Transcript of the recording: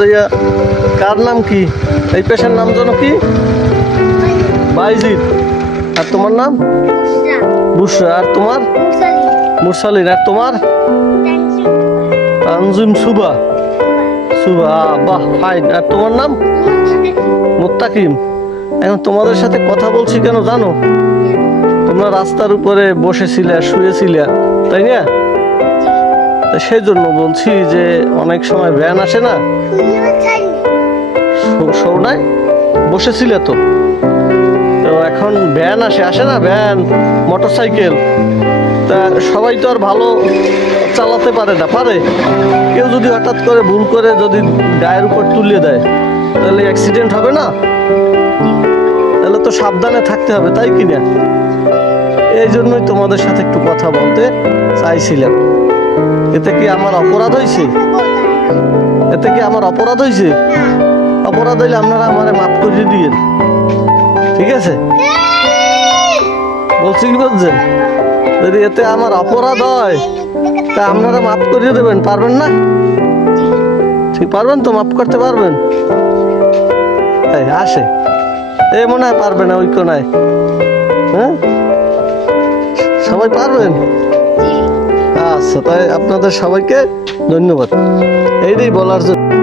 যাইয়া কার নাম কি? এই পেশার নাম যেন কি? বাইজিৎ আর তোমার নাম? বুসরা। আর তোমার? মুরসালিন। আর তোমার? তানজিম সুবা। সুবা বাহ, ফাইন। আর তোমার নাম? মুত্তাকিম। এখন তোমাদের সাথে কথা বলছি কেন জানো? তোমরা রাস্তার উপরে বসেছিলে শুয়েছিলে, তাই না? সেই জন্য বলছি যে অনেক সময় ভ্যান আসে না? নাই বসেছিলে তো। তো এখন ভ্যান আসে আসে না ভ্যান মোটর সাইকেল তা সবাই তো আর ভালো চালাতে পারে না, পারে। কেউ যদি হঠাৎ করে ভুল করে যদি গায়ের উপর তুলিয়ে দেয়, তাহলে অ্যাক্সিডেন্ট হবে না? তাহলে তো সাবধানে থাকতে হবে, তাই কি না এই জন্যই তোমাদের সাথে একটু কথা বলতে চাইছিলাম। এতে কি আমার অপরাধ হয়েছে এতে কি আমার অপরাধ হয়েছে অপরাধ হইলে আপনারা আমারে মাফ করে দিয়েন। ঠিক আছে? বলছি কি বলছেন? যদি এতে আমার অপরাধ হয় তা আপনারা মাফ করিয়ে দেবেন পারবেন না? ঠিক পারবেন তো? মাফ করতে পারবেন? এই আসে। এ মনে হয় পারবে না ওই কোনায় হ্যাঁ? সবাই পারবেন? আচ্ছা তাই আপনাদের সবাইকে ধন্যবাদ। এইটাই বলার জন্য।